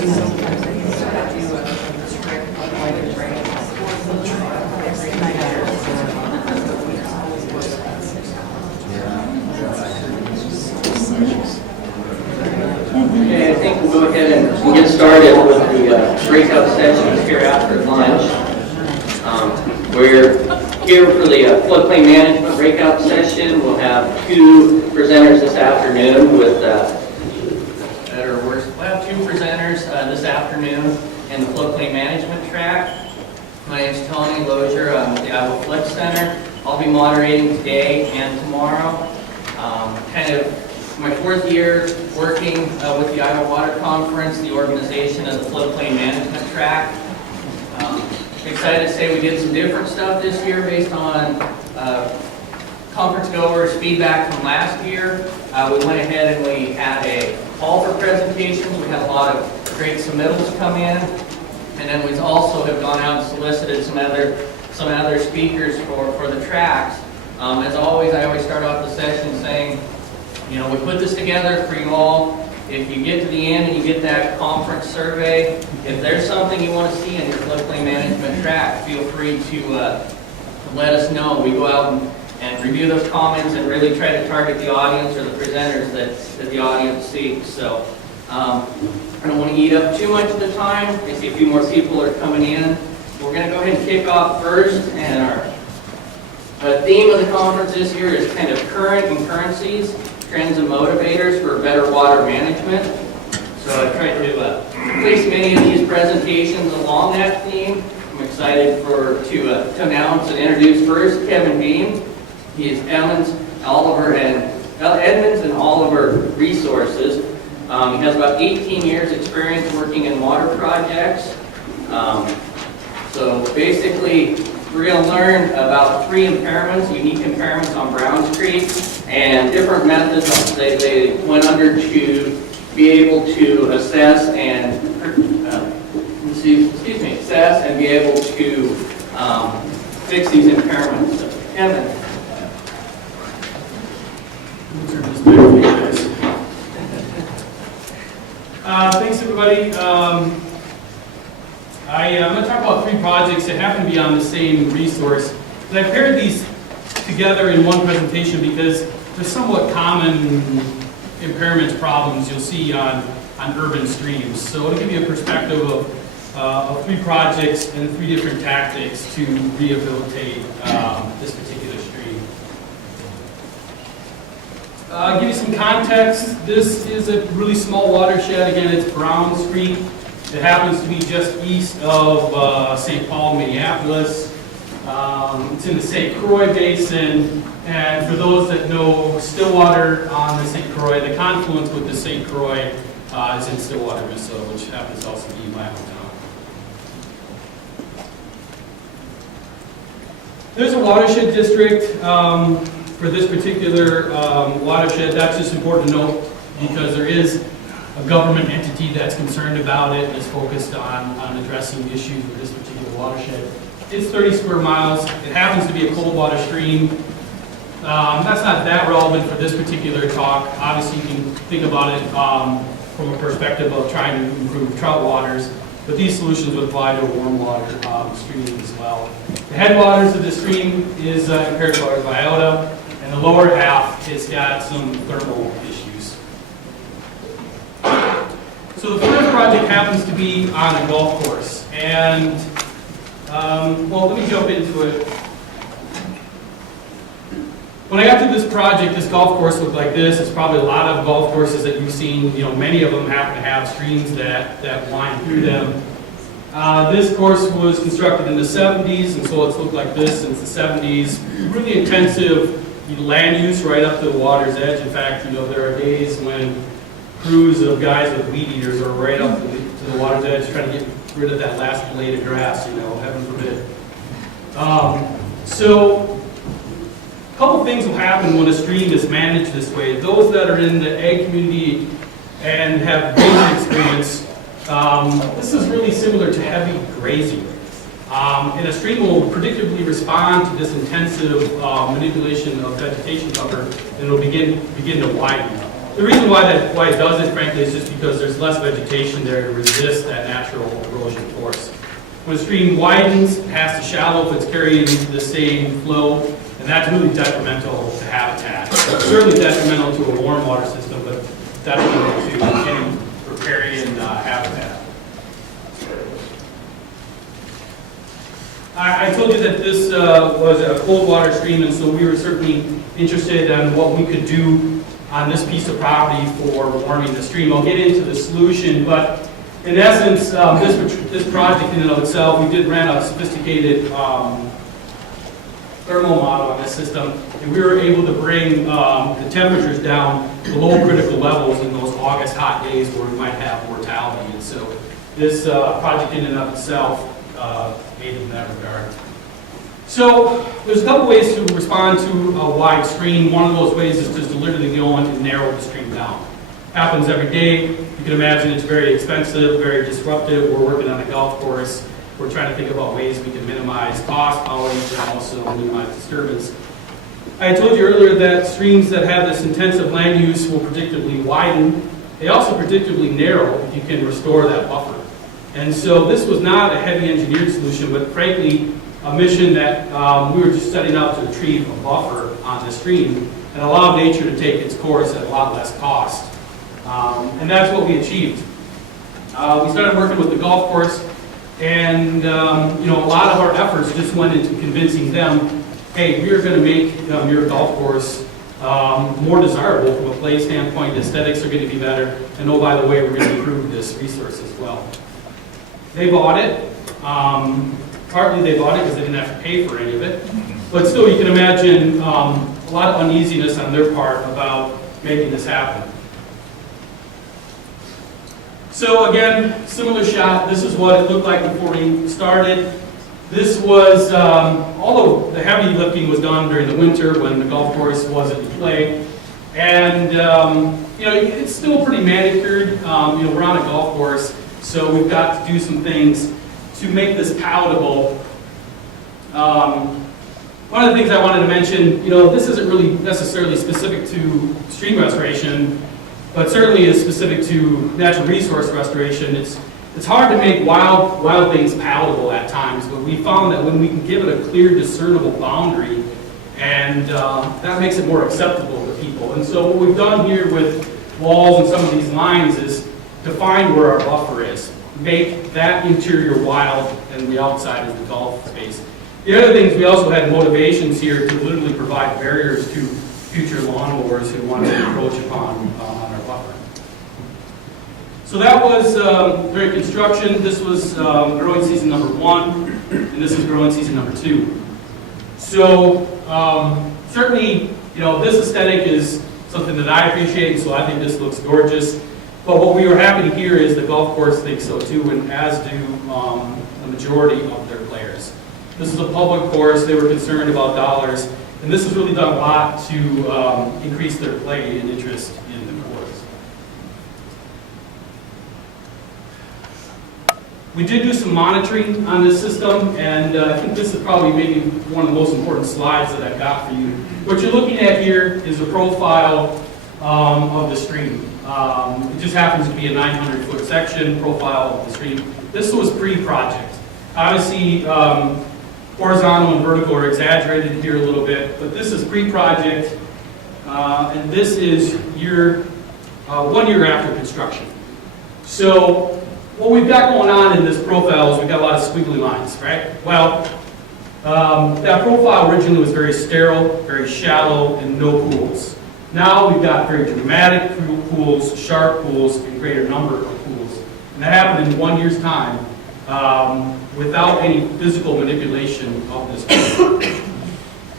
Okay, I think we'll go ahead and get started with the breakout sessions here after lunch. We're here for the floodplain management breakout session. We'll have two presenters this afternoon with better or worse. We'll have two presenters this afternoon in the floodplain management track. My name is Tony Lozier. I'm with the Iowa Flood Center. I'll be moderating today and tomorrow. Kind of my fourth year working with the Iowa Water Conference, the organization of the floodplain management track. Excited to say we did some different stuff this year based on conference goers' feedback from last year. We went ahead and we had a call for presentations. We had a lot of great submittals come in, and then we also have gone out and solicited some other speakers for the tracks. As always, I always start off the session saying, you know, we put this together for you all. If you get to the end and you get that conference survey, if there's something you want to see in your floodplain management track, feel free to let us know. We go out and review those comments and really try to target the audience or the presenters that the audience seeks. So I don't want to eat up too much of the time. I see a few more people are coming in. We're going to go ahead and kick off first, and our theme of the conference this year is kind of current and currencies, trends and motivators for better water management. So I tried to place many of these presentations along that theme. I'm excited to announce and introduce first Kevin Biehn. He is Edmonds and Oliver Resources. He has about 18 years experience working in water projects. So basically, we're going to learn about three impairments, unique impairments on Browns Creek, and different methods they went under to be able to assess and assess and be able to fix these impairments. So, Kevin. Turn this back to you guys. Thanks, everybody. I'm going to talk about three projects that happen to be on the same resource. And I paired these together in one presentation because they're somewhat common impairments problems you'll see on urban streams. So it'll give you a perspective of three projects and three different tactics to rehabilitate this particular stream. I'll give you some context. This is a really small watershed. Again, it's Browns Creek. It happens to be just east of St. Paul, Minneapolis. It's in the St. Croix Basin, and for those that know Stillwater on the St. Croix, the confluence with the St. Croix is in Stillwater, Minnesota, which happens to also be my hometown. There's a watershed district for this particular watershed. That's just important to note because there is a government entity that's concerned about it and is focused on addressing issues with this particular watershed. It's 30 square miles. It happens to be a cold water stream. That's not that relevant for this particular talk. Obviously, you can think about it from a perspective of trying to improve trout waters, but these solutions would apply to a warm water stream as well. The headwaters of the stream is impaired water biota, and the lower half has got some thermal issues. So the first project happens to be on a golf course, and well, let me jump into it. When I got to this project, this golf course looked like this. It's probably a lot of golf courses that you've seen. You know, many of them happen to have streams that wind through them. This course was constructed in the 70s, and so it's looked like this since the 70s. Really intensive land use right up to the water's edge. In fact, you know, there are days when crews of guys with weed eaters are right up to the water's edge trying to get rid of that last blade of grass, you know, heaven forbid. So a couple things will happen when a stream is managed this way. Those that are in the ag community and have grazing experience, this is really similar to heavy grazing. And a stream will predictably respond to this intensive manipulation of vegetation cover, and it'll begin to widen. The reason why it does it, frankly, is just because there's less vegetation there to resist that natural erosion force. When a stream widens, it has to shallow if it's carrying the same flow, and that's really detrimental to habitat. Certainly detrimental to a warm water system, but detrimental to any riparian habitat. I told you that this was a cold water stream, and so we were certainly interested in what we could do on this piece of property for warming the stream. I'll get into the solution, but in essence, this project in and of itself, we did run a sophisticated thermal model on this system, and we were able to bring the temperatures down below critical levels in those August hot days where we might have mortality. And so this project in and of itself aided in that regard. So there's a couple ways to respond to a wide stream. One of those ways is just to literally go in and narrow the stream down. Happens every day. You can imagine it's very expensive, very disruptive. We're working on a golf course. We're trying to think about ways we can minimize cost, power, and also minimize disturbance. I told you earlier that streams that have this intensive land use will predictably widen. They also predictably narrow if you can restore that buffer. And so this was not a heavy engineered solution, but frankly, a mission that we were just setting out to retrieve a buffer on the stream and allow nature to take its course at a lot less cost. And that's what we achieved. We started working with the golf course, and a lot of our efforts just went into convincing them, hey, we're going to make your golf course more desirable from a play standpoint. The aesthetics are going to be better, and oh, by the way, we're going to improve this resource as well. They bought it. Partly they bought it because they didn't have to pay for any of it. But still, you can imagine a lot of uneasiness on their part about making this happen. So again, similar shot. This is what it looked like before we started. This was, although the heavy lifting was done during the winter when the golf course wasn't in play. And, it's still pretty manicured. We're on a golf course, so we've got to do some things to make this palatable. One of the things I wanted to mention, this isn't really necessarily specific to stream restoration, but certainly is specific to natural resource restoration. It's hard to make wild things palatable at times, but we found that when we can give it a clear, discernible boundary, and that makes it more acceptable to people. And so what we've done here with walls and some of these lines is define where our buffer is. Make that interior wild and the outside is the golf space. The other things, we also had motivations here to literally provide barriers to future lawnmowers who want to encroach upon our buffer. So that was during construction. This was growing season number 1, and this is growing season number 2. So certainly, this aesthetic is something that I appreciate, so I think this looks gorgeous. But what we were happy to hear is the golf course thinks so too, and as do the majority of their players. This is a public course. They were concerned about dollars, and this has really done a lot to increase their play and interest in the course. We did do some monitoring on this system, and I think this is probably maybe one of the most important slides that I've got for you. What you're looking at here is a profile of the stream. It just happens to be a 900-foot section profile of the stream. This was pre-project. Obviously, horizontal and vertical are exaggerated here a little bit, but this is pre-project, and this is 1 year after construction. So what we've got going on in this profile is we've got a lot of squiggly lines, right? Well, that profile originally was very sterile, very shallow, and no pools. Now we've got very dramatic pools, sharp pools, and greater number of pools. And that happened in 1 year's time without any physical manipulation of this pool.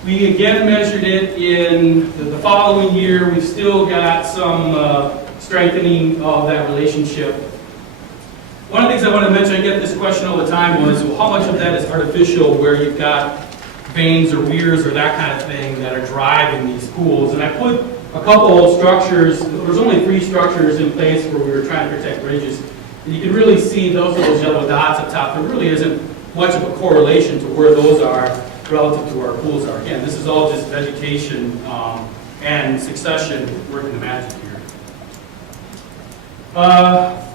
We again measured it in the following year. We've still got some strengthening of that relationship. One of the things I want to mention, I get this question all the time, was well, how much of that is artificial, where you've got veins or weirs or that kind of thing that are driving these pools. And I put a couple of structures. There's only 3 structures in place where we were trying to protect ridges. And you can really see those yellow dots up top. There really isn't much of a correlation to where those are relative to where our pools are. Again, this is all just vegetation and succession working the magic here. $250,000.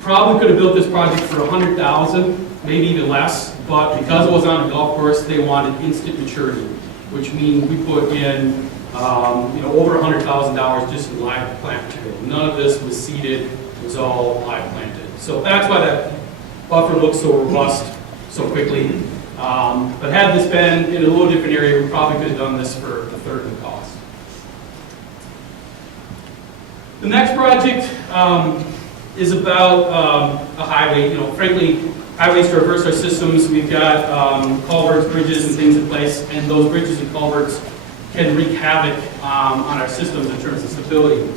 Probably could have built this project for $100,000, maybe even less, but because it was on a golf course, they wanted instant maturity, which means we put in over $100,000 just in live plant material. None of this was seeded, it was all live planted. So that's why that buffer looks so robust so quickly. But had this been in a little different area, we probably could have done this for a third of the cost. The next project is about a highway. Frankly, highways traverse our systems. We've got culverts, bridges, and things in place, and those bridges and culverts can wreak havoc on our systems in terms of stability.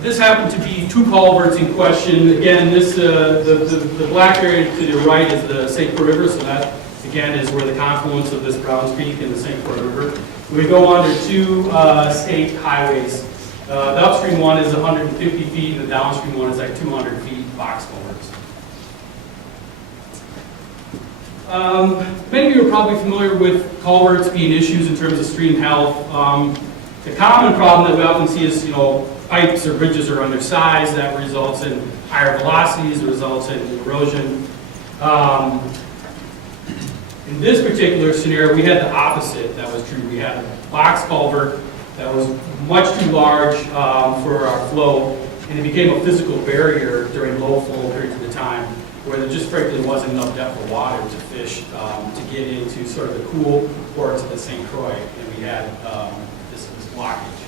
This happened to be two culverts in question. Again, this the Blackberry to the right is the St. Croix River, so that again is where the confluence of this Browns Creek and the St. Croix River. We go under two state highways. The upstream one is 150 feet, and the downstream one is like 200 feet box culverts. Many of you are probably familiar with culverts being issues in terms of stream health. The common problem that we often see is, pipes or bridges are undersized. That results in higher velocities, it results in erosion. In this particular scenario, we had the opposite that was true. We had a box culvert that was much too large for our flow, and it became a physical barrier during low flow periods of the time, where there just frankly wasn't enough depth of water to fish to get into sort of the cool ports of the St. Croix, and we had this blockage.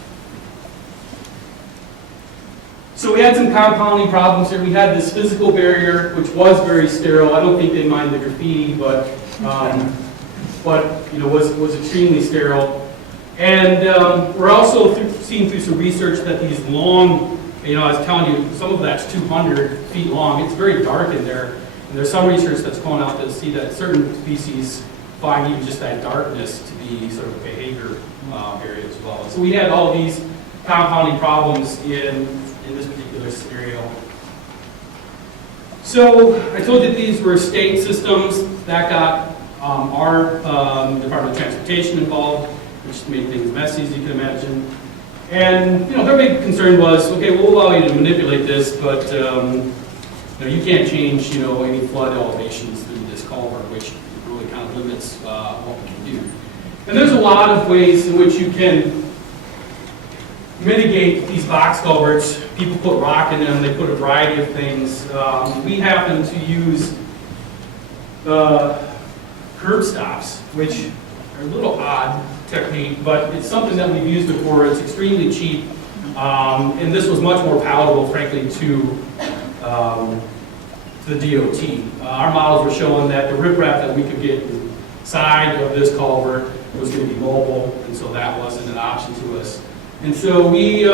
So we had some compounding problems here. We had this physical barrier, which was very sterile. I don't think they mind the graffiti, but was extremely sterile. And we're also seeing through some research that these long, I was telling you, some of that's 200 feet long. It's very dark in there. And there's some research that's going out to see that certain species find even just that darkness to be sort of a behavior area as well. So we had all these compounding problems in this particular scenario. So I told you these were state systems that got our Department of Transportation involved, which made things messy, as you can imagine. And their big concern was, okay, we'll allow you to manipulate this, but you can't change any flood elevations through this culvert, which really kind of limits what we can do. And there's a lot of ways in which you can mitigate these box culverts. People put rock in them, they put a variety of things. We happen to use curb stops, which are a little odd technique, but it's something that we've used before. It's extremely cheap, and this was much more palatable, frankly, to the DOT. Our models were showing that the riprap that we could get inside of this culvert was going to be mobile, and so that wasn't an option to us. And so we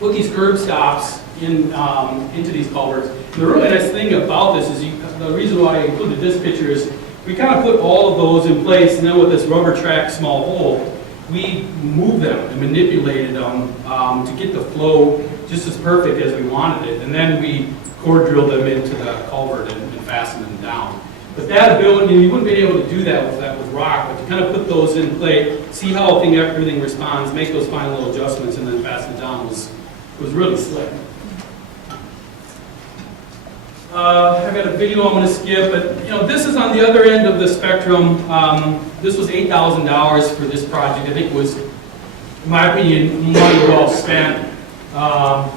put these curb stops into these culverts. And the really nice thing about this is the reason why I included this picture is we kind of put all of those in place, and then with this rubber track small hole, we moved them and manipulated them to get the flow just as perfect as we wanted it. And then we core drilled them into the culvert and fastened them down. But that ability, you wouldn't be able to do that with rock, but to kind of put those in play, see how everything responds, make those final little adjustments, and then fasten it down was really slick. I've got a video I'm going to skip, but this is on the other end of the spectrum. This was $8,000 for this project. I think it was, in my opinion, money well spent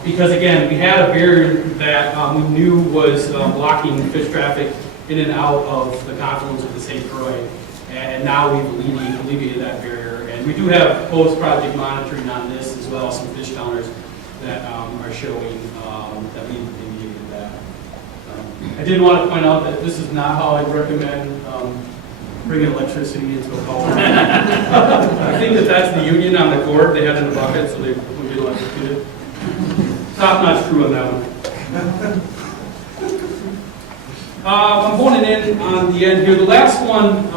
because again, we had a barrier that we knew was blocking fish traffic in and out of the confluence of the St. Croix, and now we've alleviated that barrier. And we do have post-project monitoring on this as well, some fish counters that are showing that we've alleviated that. I did want to point out that this is not how I'd recommend bringing electricity into a culvert. I think that's the union on the court. They had it in a bucket, so they would get electrocuted. Top-notch crew on that one. I'm honing in on the end here. The last one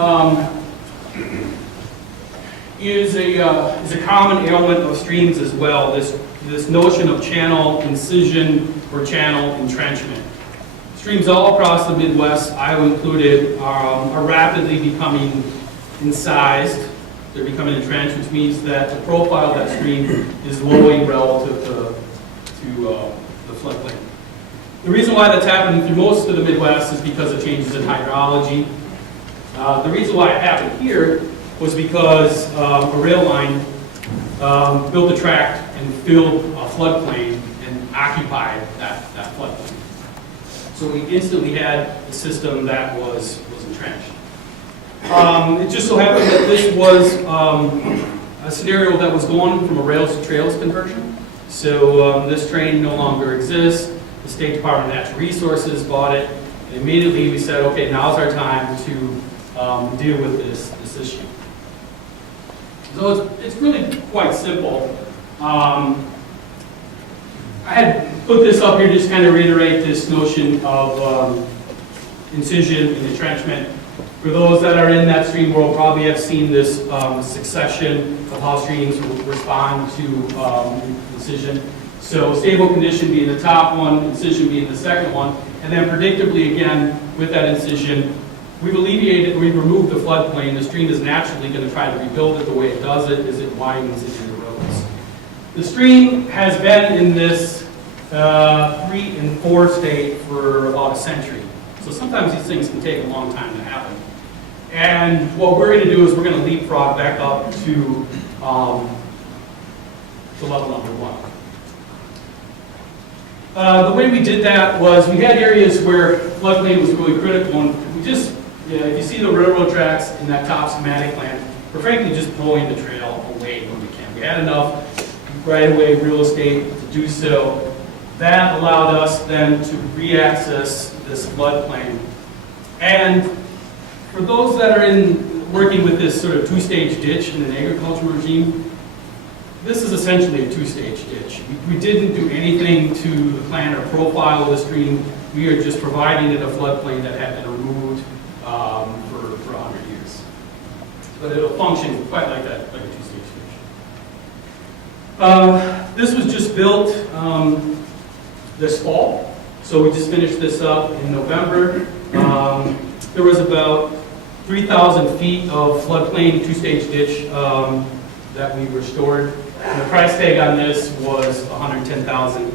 is a common ailment of streams as well. This notion of channel incision or channel entrenchment. Streams all across the Midwest, Iowa included, are rapidly becoming incised they're becoming entrenched, which means that the profile of that stream is lowering relative to the floodplain. The reason why that's happening through most of the Midwest is because of changes in hydrology. The reason why it happened here was because a rail line built a tract and filled a floodplain and occupied that floodplain. So we instantly had a system that was entrenched. It just so happened that this was a scenario that was going from a rails to trails conversion. So this train no longer exists. The State Department of Natural Resources bought it. And immediately we said, okay, now's our time to deal with this issue. So it's really quite simple. I had put this up here just to kind of reiterate this notion of incision and entrenchment. For those that are in that stream world, probably have seen this succession of how streams respond to incision. So stable condition being the top one, incision being the second one, and then predictably again with that incision, we've removed the floodplain. The stream is naturally going to try to rebuild it. The way it does it is it widens and erodes. The stream has been in this 3 and 4 state for about a century. So sometimes these things can take a long time to happen. And what we're going to do is we're going to leapfrog back up to level number 1. The way we did that was we had areas where floodplain was really critical, and we just, if you see the railroad tracks in that top schematic plan, we're frankly just pulling the trail away when we can. We had enough right-of-way real estate to do so. That allowed us then to re-access this floodplain. And for those that are working with this sort of 2-stage ditch in an agricultural regime, this is essentially a 2-stage ditch. We didn't do anything to the plan or profile of the stream. We are just providing it a floodplain that had been removed for 100 years. But it'll function quite like that, like a 2-stage ditch. This was just built this fall. So we just finished this up in November. There was about 3,000 feet of floodplain 2-stage ditch that we restored. And the price tag on this was $110,000.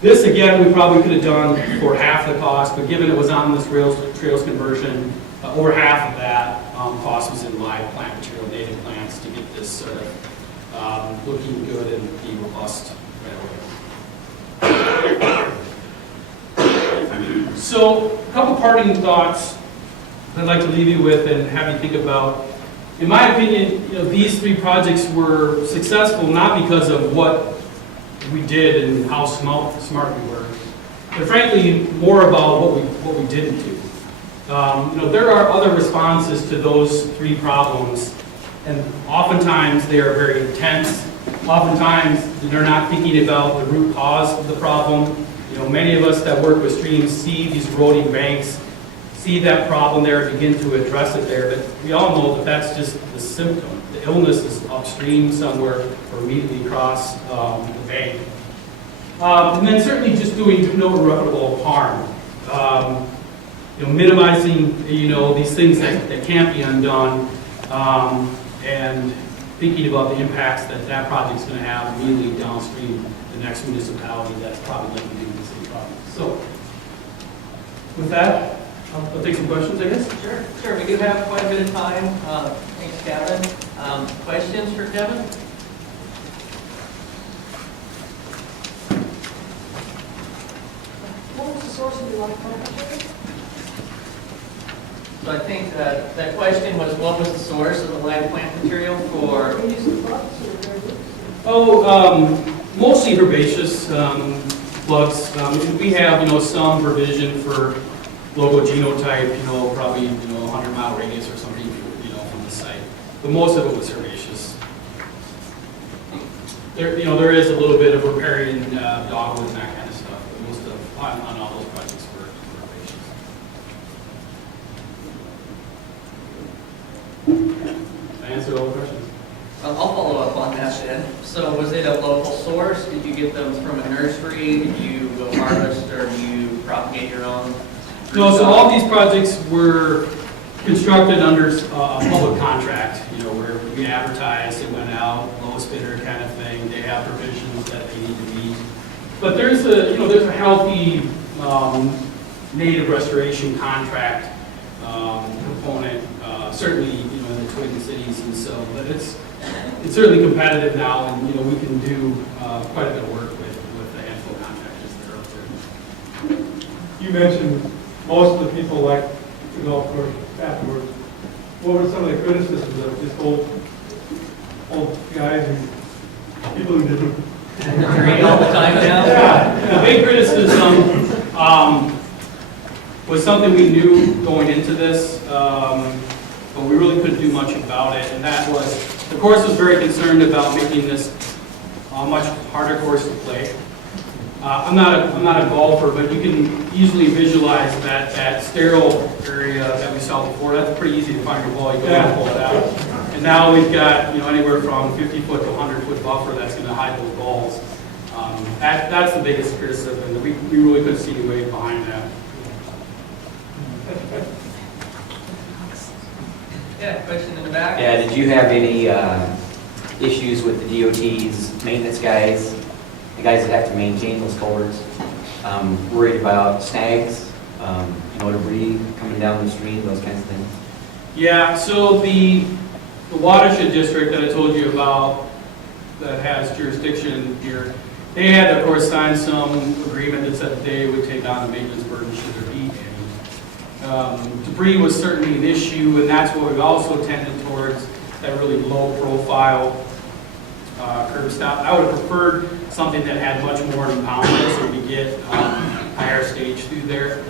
This again, we probably could have done for half the cost, but given it was on this trails conversion, over half of that cost was in live plant material, native plants, to get this sort of looking good and be robust right away. So, a couple parting thoughts I'd like to leave you with and have you think about. In my opinion, these 3 projects were successful not because of what we did and how smart we were, but frankly more about what we didn't do. There are other responses to those 3 problems, and oftentimes they are very intense. Oftentimes they're not thinking about the root cause of the problem. Many of us that work with streams see these eroding banks, see that problem there, begin to address it there, but we all know that that's just the symptom. The illness is upstream somewhere or immediately across the bank. And then certainly just doing no irreparable harm. Minimizing, these things that can't be undone, and thinking about the impacts that project's going to have immediately downstream the next municipality that's probably going to do the same problem. So, with that, I'll take some questions, I guess. Sure. We do have quite a bit of time. Thanks, Kevin. Questions for Kevin? What was the source of your life partnership? So I think that question was, what was the source of the live plant material for? Mostly herbaceous plugs. We have, some provision for local genotype, probably, 100-mile radius or something, from the site. But most of it was herbaceous. There is a little bit of riparian dogwood and that kind of stuff, but most of, on all those projects were herbaceous. Did I answer all the questions? I'll follow up on that then. So was it a local source? Did you get them from a nursery? Did you go harvest, or do you propagate your own? No, so all these projects were constructed under a public contract, you know, where we advertised, it went out, lowest bidder kind of thing. They have provisions that they need to meet. But there's a, you know, there's a healthy native restoration contract component, certainly, you know, in the Twin Cities, and so, but it's certainly competitive now, and, you know, we can do quite a bit of work with the handful of contractors that are out there. You mentioned most of the people like the golf course afterwards. What were some of the criticisms of just old guys and people who didn't? Drink all the time now? Yeah. The big criticism was something we knew going into this, but we really couldn't do much about it, and that was, the course was very concerned about making this a much harder course to play. I'm not a golfer, but you can easily visualize that sterile area that we saw before. That's pretty easy to find your ball. You go and pull it out. And now we've got, you know, anywhere from 50-foot to 100-foot buffer that's going to hide those balls. That's the biggest criticism, and we really couldn't see any way behind that. Yeah, question in the back? Yeah, did you have any issues with the DOT's maintenance guys, the guys that have to maintain those culverts? Worried about snags, you know, debris coming down the stream, those kinds of things? Yeah, so the Watershed District that I told you about that has jurisdiction here, they had, of course, signed some agreement that said that they would take on the maintenance burden should there be any. Debris was certainly an issue, and that's what we also tended towards, that really low profile curb stop. I would have preferred something that had much more impoundment so we get higher stage through there.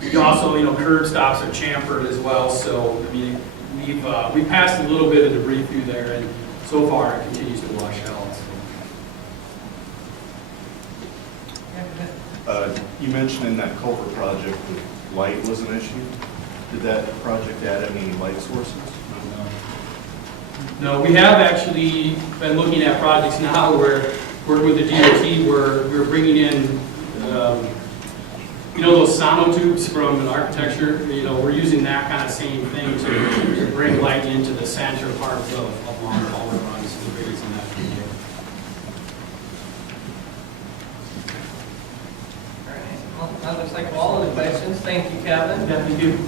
We also, you know, curb stops are chamfered as well, so I mean, we passed a little bit of debris through there, and so far it continues to wash out. You mentioned in that culvert project that light was an issue. Did that project add any light sources? No, we have actually been looking at projects now where, working with the DOT, where we're bringing in, you know, those sonotubes from an architecture, you know, we're using that kind of same thing to bring light into the center parts of long culvert runs, the biggest in that area. All right. Well, that looks like all of the questions. Thank you, Kevin. Yeah, thank you.